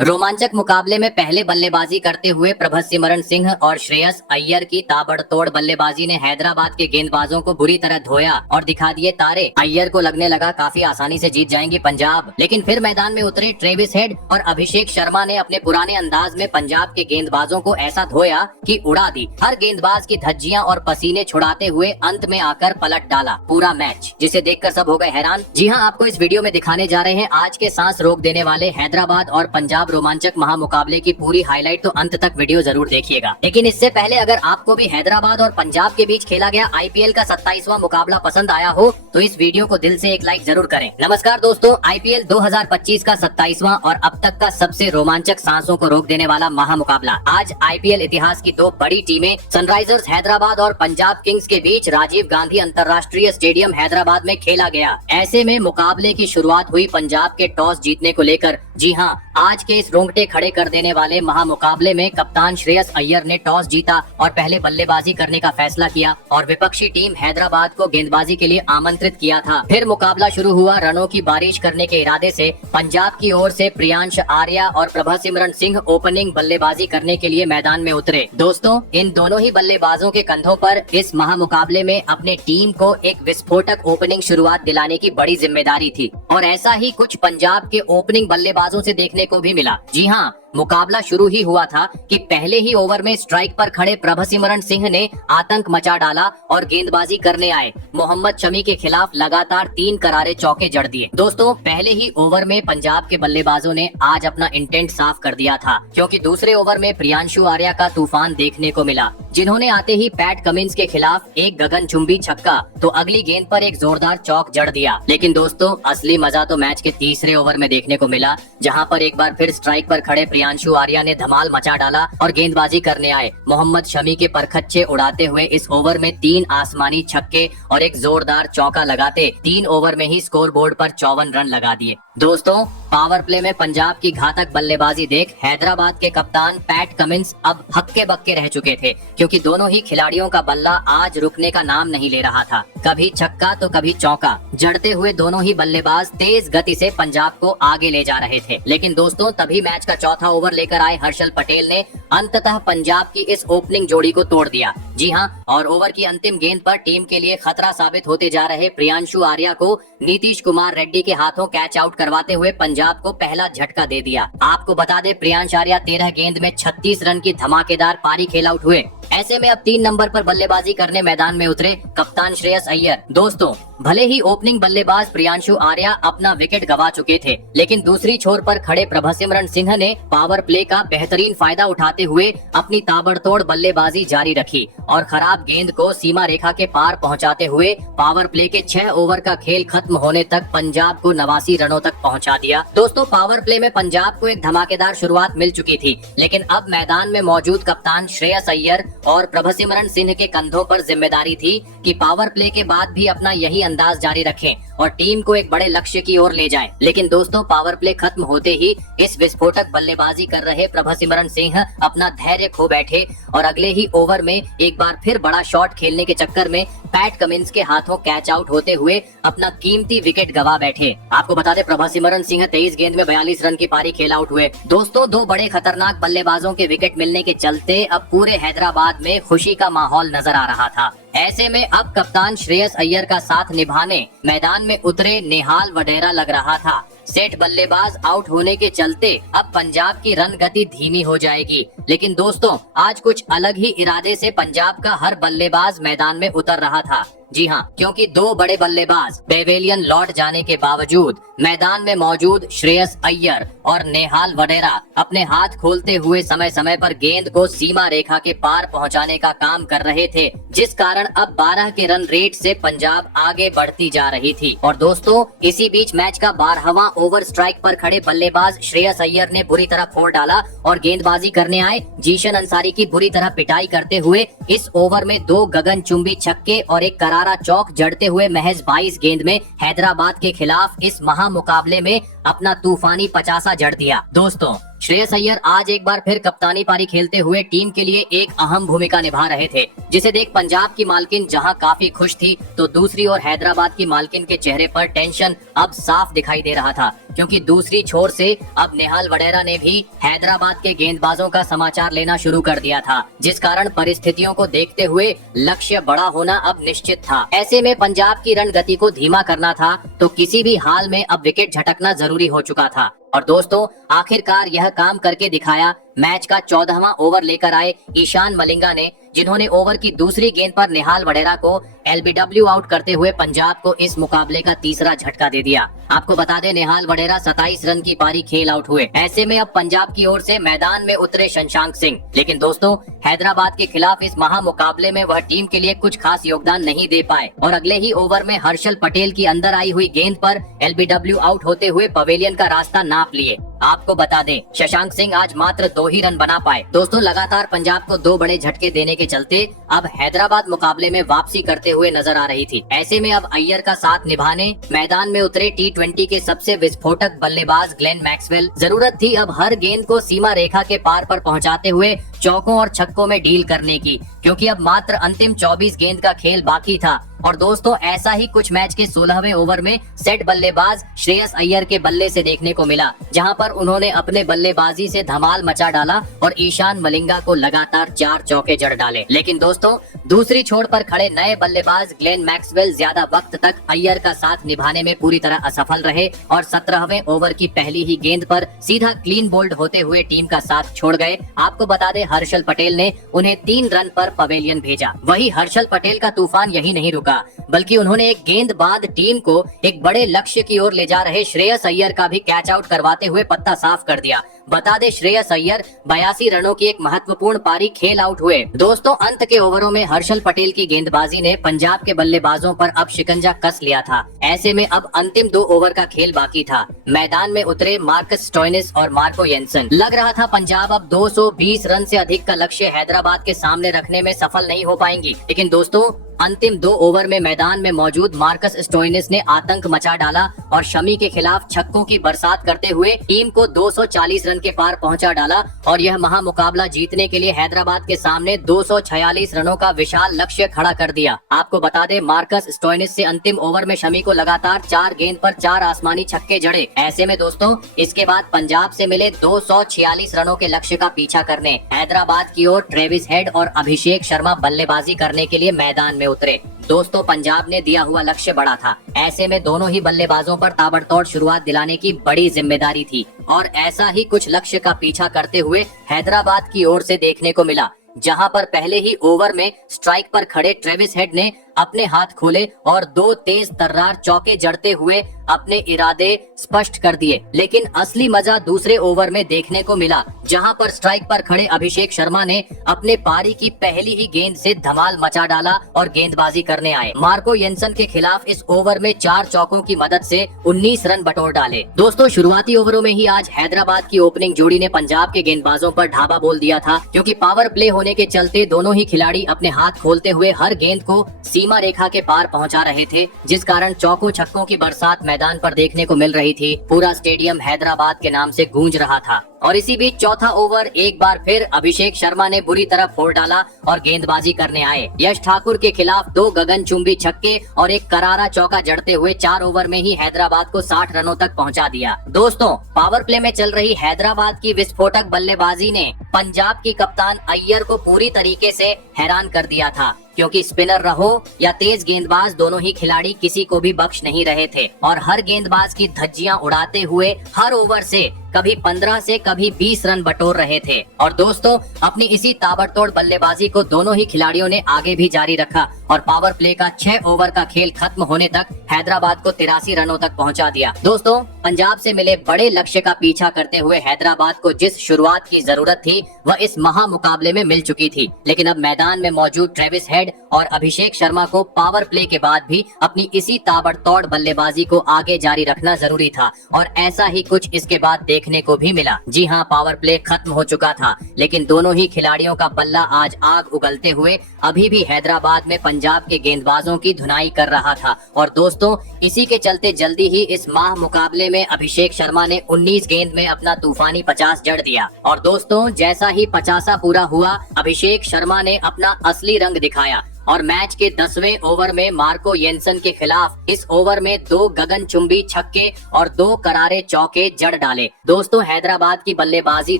रोमांचक मुकाबले में पहले बल्लेबाजी करते हुए प्रभसिमरन सिंह और श्रेयस अय्यर की ताबड़तोड़ बल्लेबाजी ने हैदराबाद के गेंदबाजों को बुरी तरह धोया और दिखा दिए तारे। अय्यर को लगने लगा काफी आसानी से जीत जाएंगी पंजाब, लेकिन फिर मैदान में उतरे ट्रेविस हेड और अभिषेक शर्मा ने अपने पुराने अंदाज में पंजाब के गेंदबाजों को ऐसा धोया कि उड़ा दी। हर गेंदबाज की धज्जियां और पसीने छुड़ाते हुए अंत में आकर पलट डाला पूरा मैच, जिसे देखकर सब हो गए हैरान। जी हाँ, आपको इस वीडियो में दिखाने जा रहे हैं आज के सांस रोक देने वाले हैदराबाद और पंजाब रोमांचक महामुकाबले की पूरी हाईलाइट, तो अंत तक वीडियो जरूर देखिएगा। लेकिन इससे पहले अगर आपको भी हैदराबाद और पंजाब के बीच खेला गया आईपीएल का 27वां मुकाबला पसंद आया हो तो इस वीडियो को दिल से एक लाइक जरूर करें। नमस्कार दोस्तों, आईपीएल 2025 का 27वां और अब तक का सबसे रोमांचक सांसों को रोक देने वाला महामुकाबला आज आईपीएल इतिहास की दो बड़ी टीमें सनराइजर्स हैदराबाद और पंजाब किंग्स के बीच राजीव गांधी अंतर्राष्ट्रीय स्टेडियम हैदराबाद में खेला गया। ऐसे में मुकाबले की शुरुआत हुई पंजाब के टॉस जीतने को लेकर। जी हाँ, आज के इस रोंगटे खड़े कर देने वाले महामुकाबले में कप्तान श्रेयस अय्यर ने टॉस जीता और पहले बल्लेबाजी करने का फैसला किया और विपक्षी टीम हैदराबाद को गेंदबाजी के लिए आमंत्रित किया था। फिर मुकाबला शुरू हुआ। रनों की बारिश करने के इरादे से पंजाब की ओर से प्रियांश आर्या और प्रभसिमरन सिंह ओपनिंग बल्लेबाजी करने के लिए मैदान में उतरे। दोस्तों, इन दोनों ही बल्लेबाजों के कंधों पर इस महामुकाबले में अपने टीम को एक विस्फोटक ओपनिंग शुरुआत दिलाने की बड़ी जिम्मेदारी थी और ऐसा ही कुछ पंजाब के ओपनिंग बल्लेबाजों से देखने को भी मिला। जी हाँ, मुकाबला शुरू ही हुआ था कि पहले ही ओवर में स्ट्राइक पर खड़े प्रभसिमरन सिंह ने आतंक मचा डाला और गेंदबाजी करने आए मोहम्मद शमी के खिलाफ लगातार 3 करारे चौके जड़ दिए। दोस्तों, पहले ही ओवर में पंजाब के बल्लेबाजों ने आज अपना इंटेंट साफ कर दिया था, क्योंकि दूसरे ओवर में प्रियांशु आर्या का तूफान देखने को मिला, जिन्होंने आते ही पैट कमिंस के खिलाफ एक गगनचुंबी छक्का तो अगली गेंद पर एक जोरदार चौक जड़ दिया। लेकिन दोस्तों, असली मजा तो मैच के तीसरे ओवर में देखने को मिला, जहां पर एक बार फिर स्ट्राइक पर खड़े प्रियांशु आर्या ने धमाल मचा डाला और गेंदबाजी करने आए मोहम्मद शमी के परखच्चे उड़ाते हुए इस ओवर में 3 आसमानी छक्के और एक जोरदार चौका लगाते 3 ओवर में ही स्कोर बोर्ड पर 54 रन लगा दिए। दोस्तों, पावर प्ले में पंजाब की घातक बल्लेबाजी देख हैदराबाद के कप्तान पैट कमिंस अब हक्के बक्के रह चुके थे, क्योंकि दोनों ही खिलाड़ियों का बल्ला आज रुकने का नाम नहीं ले रहा था। कभी छक्का तो कभी चौका जड़ते हुए दोनों ही बल्लेबाज तेज गति से पंजाब को आगे ले जा रहे थे। लेकिन दोस्तों, तभी मैच का चौथा ओवर लेकर आए हर्षल पटेल ने अंततः पंजाब की इस ओपनिंग जोड़ी को तोड़ दिया। जी हाँ, और ओवर की अंतिम गेंद पर टीम के लिए खतरा साबित होते जा रहे प्रियांशु आर्या को नीतीश कुमार रेड्डी के हाथों कैच आउट करवाते हुए पंजाब को पहला झटका दे दिया। आपको बता दें, प्रियांश आर्या 13 गेंद में 36 रन की धमाकेदार पारी खेल आउट हुए। ऐसे में अब 3 नंबर पर बल्लेबाजी करने मैदान में उतरे कप्तान श्रेयस अय्यर। दोस्तों, भले ही ओपनिंग बल्लेबाज प्रियांशु आर्या अपना विकेट गवा चुके थे, लेकिन दूसरी छोर पर खड़े प्रभसिमरन सिंह ने पावर प्ले का बेहतरीन फायदा उठाते हुए अपनी ताबड़तोड़ बल्लेबाजी जारी रखी और खराब गेंद को सीमा रेखा के पार पहुंचाते हुए पावर प्ले के 6 ओवर का खेल खत्म होने तक पंजाब को 89 रनों तक पहुंचा दिया। दोस्तों, पावर प्ले में पंजाब को एक धमाकेदार शुरुआत मिल चुकी थी, लेकिन अब मैदान में मौजूद कप्तान श्रेयस अय्यर और प्रभसिमरन सिंह के कंधों पर जिम्मेदारी थी कि पावर प्ले के बाद भी अपना यही अंदाज जारी रखें और टीम को एक बड़े लक्ष्य की ओर ले जाएं। लेकिन दोस्तों, पावर प्ले खत्म होते ही इस विस्फोटक बल्लेबाजी कर रहे प्रभसिमरन सिंह अपना धैर्य खो बैठे और अगले ही ओवर में एक बार फिर बड़ा शॉट खेलने के चक्कर में पैट कमिंस के हाथों कैच आउट होते हुए अपना कीमती विकेट गवा बैठे। आपको बता दें, प्रभसिमरन सिंह 23 गेंद में 42 रन की पारी खेल आउट हुए। दोस्तों, 2 बड़े खतरनाक बल्लेबाजों के विकेट मिलने के चलते अब पूरे हैदराबाद में खुशी का माहौल नजर आ रहा था। ऐसे में अब कप्तान श्रेयस अय्यर का साथ निभाने मैदान में उतरे नेहाल वडेरा लग रहा था। सेठ बल्लेबाज आउट होने के चलते अब पंजाब की रन गति धीमी हो जाएगी। लेकिन दोस्तों, आज कुछ अलग ही इरादे से पंजाब का हर बल्लेबाज मैदान में उतर रहा था। जी हाँ, क्योंकि 2 बड़े बल्लेबाज पेवेलियन लौट जाने के बावजूद मैदान में मौजूद श्रेयस अय्यर और नेहाल वडेरा अपने हाथ खोलते हुए समय समय पर गेंद को सीमा रेखा के पार पहुंचाने का काम कर रहे थे, जिस कारण अब 12 के रन रेट से पंजाब आगे बढ़ती जा रही थी। और दोस्तों, इसी बीच मैच का 12वां ओवर स्ट्राइक पर खड़े बल्लेबाज श्रेयस अय्यर ने बुरी तरह फोड़ डाला और गेंदबाजी करने आए जीशन अंसारी की बुरी तरह पिटाई करते हुए इस ओवर में 2 गगनचुंबी छक्के और एक करारा चौक जड़ते हुए महज 22 गेंद में हैदराबाद के खिलाफ इस महामुकाबले में अपना तूफानी 50 जड़ दिया। दोस्तों, श्रेयस अय्यर आज एक बार फिर कप्तानी पारी खेलते हुए टीम के लिए एक अहम भूमिका निभा रहे थे, जिसे देख पंजाब की मालकिन जहां काफी खुश थी, तो दूसरी ओर हैदराबाद की मालकिन के चेहरे पर टेंशन अब साफ दिखाई दे रहा था, क्योंकि दूसरी छोर से अब नेहाल वडेरा ने भी हैदराबाद के गेंदबाजों का समाचार लेना शुरू कर दिया था, जिस कारण परिस्थितियों को देखते हुए लक्ष्य बड़ा होना अब निश्चित था। ऐसे में पंजाब की रणगति को धीमा करना था, तो किसी भी हाल में अब विकेट झटकना जरूरी हो चुका था। और दोस्तों, आखिरकार यह काम करके दिखाया मैच का 14वां ओवर लेकर आए ईशान मलिंगा ने, जिन्होंने ओवर की दूसरी गेंद पर निहाल वडेरा को एलबीडब्ल्यू आउट करते हुए पंजाब को इस मुकाबले का तीसरा झटका दे दिया। आपको बता दें, निहाल वडेरा 27 रन की पारी खेल आउट हुए। ऐसे में अब पंजाब की ओर से मैदान में उतरे शशांक सिंह, लेकिन दोस्तों हैदराबाद के खिलाफ इस महा मुकाबले में वह टीम के लिए कुछ खास योगदान नहीं दे पाए और अगले ही ओवर में हर्षल पटेल की अंदर आई हुई गेंद पर एलबीडब्ल्यू आउट होते हुए पवेलियन का रास्ता नाप लिए। आपको बता दें, शशांक सिंह आज मात्र 2 ही रन बना पाए। दोस्तों, लगातार पंजाब को 2 बड़े झटके देने के चलते अब हैदराबाद मुकाबले में वापसी करते हुए नजर आ रही थी। ऐसे में अब अय्यर का साथ निभाने मैदान में उतरे T20 के सबसे विस्फोटक बल्लेबाज ग्लेन मैक्सवेल। जरूरत थी अब हर गेंद को सीमा रेखा के पार पर पहुंचाते हुए चौकों और छक्कों में डील करने की, क्योंकि अब मात्र अंतिम 24 गेंद का खेल बाकी था। और दोस्तों, ऐसा ही कुछ मैच के 16वें ओवर में सेट बल्लेबाज श्रेयस अय्यर के बल्ले से देखने को मिला, जहां पर उन्होंने अपने बल्लेबाजी से धमाल मचा डाला और ईशान मलिंगा को लगातार 4 चौके जड़ डाले। लेकिन दोस्तों, दूसरी छोर पर खड़े नए बल्लेबाज ग्लेन मैक्सवेल ज्यादा वक्त तक अय्यर का साथ निभाने में पूरी तरह असफल रहे और 17वें ओवर की पहली ही गेंद पर सीधा क्लीन बोल्ड होते हुए टीम का साथ छोड़ गए। आपको बता दें, हर्षल पटेल ने उन्हें 3 रन पर पवेलियन भेजा। वही हर्षल पटेल का तूफान यही नहीं रुका, बल्कि उन्होंने एक गेंद बाद टीम को एक बड़े लक्ष्य की ओर ले जा रहे श्रेयस अय्यर का भी कैच आउट करवाते हुए पत्ता साफ कर दिया। बता दे, श्रेयस अय्यर 82 रनों की एक महत्वपूर्ण पारी खेल आउट हुए। दोस्तों, अंत के ओवरों में हर्षल पटेल की गेंदबाजी ने पंजाब के बल्लेबाजों पर अब शिकंजा कस लिया था। ऐसे में अब अंतिम 2 ओवर का खेल बाकी था। मैदान में उतरे मार्कस स्टोइनिस और मार्को येंसन। लग रहा था पंजाब अब 220 रन से अधिक का लक्ष्य हैदराबाद के सामने रखने में सफल नहीं हो पाएंगी, लेकिन दोस्तों अंतिम 2 ओवर में मैदान में मौजूद मार्कस स्टोइनिस ने आतंक मचा डाला और शमी के खिलाफ छक्कों की बरसात करते हुए टीम को 240 रन के पार पहुंचा डाला और यह महा मुकाबला जीतने के लिए हैदराबाद के सामने 246 रनों का विशाल लक्ष्य खड़ा कर दिया। आपको बता दें, मार्कस स्टोइनिस से अंतिम ओवर में शमी को लगातार 4 गेंद पर 4 आसमानी छक्के जड़े। ऐसे में दोस्तों, इसके बाद पंजाब से मिले 246 रनों के लक्ष्य का पीछा करने हैदराबाद की ओर ट्रेविस हेड और अभिषेक शर्मा बल्लेबाजी करने के लिए मैदान में उतरे। दोस्तों, पंजाब ने दिया हुआ लक्ष्य बड़ा था। ऐसे में दोनों ही बल्लेबाजों पर ताबड़तोड़ शुरुआत दिलाने की बड़ी जिम्मेदारी थी और ऐसा ही कुछ लक्ष्य का पीछा करते हुए हैदराबाद की ओर से देखने को मिला, जहां पर पहले ही ओवर में स्ट्राइक पर खड़े ट्रेविस हेड ने अपने हाथ खोले और 2 तेज तर्रार चौके जड़ते हुए अपने इरादे स्पष्ट कर दिए। लेकिन असली मजा दूसरे ओवर में देखने को मिला, जहां पर स्ट्राइक पर खड़े अभिषेक शर्मा ने अपने पारी की पहली ही गेंद से धमाल मचा डाला और गेंदबाजी करने आए। मार्को येंसन के खिलाफ इस ओवर में 4 चौकों की मदद से 19 रन बटोर डाले। दोस्तों, शुरुआती ओवरों में ही आज हैदराबाद की ओपनिंग जोड़ी ने पंजाब के गेंदबाजों पर ढाबा बोल दिया था, क्योंकि पावर प्ले होने के चलते दोनों ही खिलाड़ी अपने हाथ खोलते हुए हर गेंद को सीमा रेखा के पार पहुंचा रहे थे, जिस कारण चौकों छक्कों की बरसात मैदान पर देखने को मिल रही थी। पूरा स्टेडियम हैदराबाद के नाम से गूंज रहा था। और इसी बीच चौथा ओवर एक बार फिर अभिषेक शर्मा ने बुरी तरह फोड़ डाला और गेंदबाजी करने आए। यश ठाकुर के खिलाफ 2 गगनचुंबी छक्के और एक करारा चौका जड़ते हुए 4 ओवर में ही हैदराबाद को 60 रनों तक पहुंचा दिया। दोस्तों, पावर प्ले में चल रही हैदराबाद की विस्फोटक बल्लेबाजी ने पंजाब की कप्तान अय्यर को पूरी तरीके से हैरान कर दिया था, क्योंकि स्पिनर रहो या तेज गेंदबाज, दोनों ही खिलाड़ी किसी को भी बख्श नहीं रहे थे और हर गेंदबाज की धज्जियां उड़ाते हुए हर ओवर से कभी 15 से कभी 20 रन बटोर रहे थे। और दोस्तों, अपनी इसी ताबड़तोड़ बल्लेबाजी को दोनों ही खिलाड़ियों ने आगे भी जारी रखा और पावर प्ले का 6 ओवर का खेल खत्म होने तक हैदराबाद को 83 रनों तक पहुंचा दिया। दोस्तों, पंजाब से मिले बड़े लक्ष्य का पीछा करते हुए हैदराबाद को जिस शुरुआत की जरूरत थी वह इस महा मुकाबले में मिल चुकी थी, लेकिन अब मैदान में मौजूद ट्रेविस हेड और अभिषेक शर्मा को पावर प्ले के बाद भी अपनी इसी ताबड़तोड़ बल्लेबाजी को आगे जारी रखना जरूरी था और ऐसा ही कुछ इसके बाद देखने को भी मिला। जी हाँ, पावर प्ले खत्म हो चुका था, लेकिन दोनों ही खिलाड़ियों का बल्ला आज आग उगलते हुए अभी भी हैदराबाद में पंजाब के गेंदबाजों की धुनाई कर रहा था। और दोस्तों, इसी के चलते जल्दी ही इस माह मुकाबले में अभिषेक शर्मा ने 19 गेंद में अपना तूफानी 50 जड़ दिया। और दोस्तों, जैसा ही 50 पूरा हुआ, अभिषेक शर्मा ने अपना असली रंग दिखाया और मैच के 10वें ओवर में मार्को येंसन के खिलाफ इस ओवर में 2 गगनचुंबी छक्के और 2 करारे चौके जड़ डाले। दोस्तों, हैदराबाद की बल्लेबाजी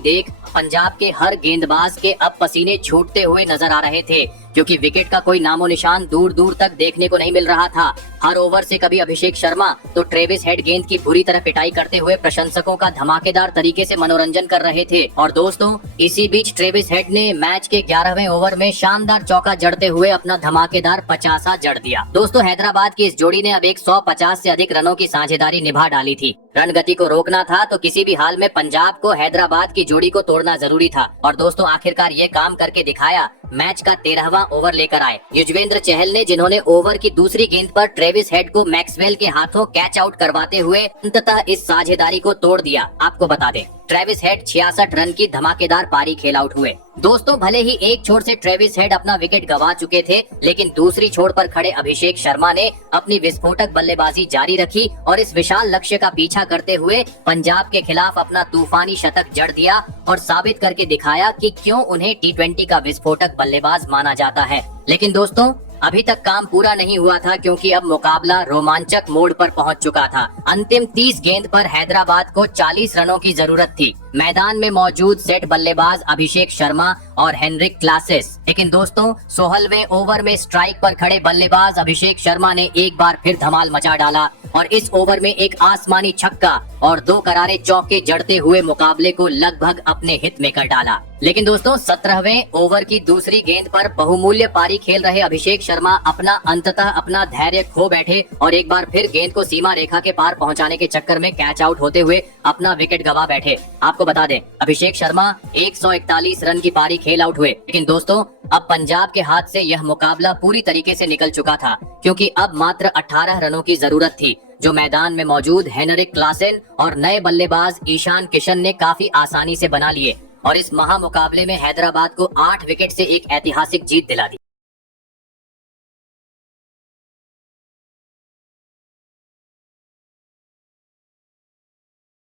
देख पंजाब के हर गेंदबाज के अब पसीने छूटते हुए नजर आ रहे थे, क्योंकि विकेट का कोई नामो निशान दूर दूर तक देखने को नहीं मिल रहा था। हर ओवर से कभी अभिषेक शर्मा तो ट्रेविस हेड गेंद की बुरी तरह पिटाई करते हुए प्रशंसकों का धमाकेदार तरीके से मनोरंजन कर रहे थे। और दोस्तों, इसी बीच ट्रेविस हेड ने मैच के 11वें ओवर में शानदार चौका जड़ते हुए अपना धमाकेदार 50 जड़ दिया। दोस्तों, हैदराबाद की इस जोड़ी ने अब 150 से अधिक रनों की साझेदारी निभा डाली थी। रन गति को रोकना था तो किसी भी हाल में पंजाब को हैदराबाद की जोड़ी को तोड़ना जरूरी था। और दोस्तों, आखिरकार ये काम करके दिखाया। मैच का 13वां ओवर लेकर आए युजवेंद्र चहल ने, जिन्होंने ओवर की दूसरी गेंद पर ट्रेविस हेड को मैक्सवेल के हाथों कैच आउट करवाते हुए अंततः इस साझेदारी को तोड़ दिया। आपको बता दें, ट्रेविस हेड 66 रन की धमाकेदार पारी खेल आउट हुए। दोस्तों, भले ही एक छोर से ट्रेविस हेड अपना विकेट गंवा चुके थे, लेकिन दूसरी छोर पर खड़े अभिषेक शर्मा ने अपनी विस्फोटक बल्लेबाजी जारी रखी और इस विशाल लक्ष्य का पीछा करते हुए पंजाब के खिलाफ अपना तूफानी शतक जड़ दिया और साबित करके दिखाया कि क्यों उन्हें T20 का विस्फोटक बल्लेबाज माना जाता है। लेकिन दोस्तों, अभी तक काम पूरा नहीं हुआ था, क्योंकि अब मुकाबला रोमांचक मोड़ पर पहुंच चुका था। अंतिम 30 गेंद पर हैदराबाद को 40 रनों की जरूरत थी। मैदान में मौजूद सेट बल्लेबाज अभिषेक शर्मा और हेनरिक क्लासेस। लेकिन दोस्तों, 16वें ओवर में स्ट्राइक पर खड़े बल्लेबाज अभिषेक शर्मा ने एक बार फिर धमाल मचा डाला और इस ओवर में एक आसमानी छक्का और 2 करारे चौके जड़ते हुए मुकाबले को लगभग अपने हित में कर डाला। लेकिन दोस्तों, 17वें ओवर की दूसरी गेंद पर बहुमूल्य पारी खेल रहे अभिषेक शर्मा अंततः अपना धैर्य खो बैठे और एक बार फिर गेंद को सीमा रेखा के पार पहुंचाने के चक्कर में कैच आउट होते हुए अपना विकेट गंवा बैठे। आपको बता दें, अभिषेक शर्मा 141 रन की पारी खेल आउट हुए। लेकिन दोस्तों, अब पंजाब के हाथ से यह मुकाबला पूरी तरीके से निकल चुका था, क्योंकि अब मात्र 18 रनों की जरूरत थी, जो मैदान में मौजूद हेनरिक क्लासेन और नए बल्लेबाज ईशान किशन ने काफी आसानी से बना लिए और इस महामुकाबले में हैदराबाद को 8 विकेट से एक ऐतिहासिक जीत दिला दी।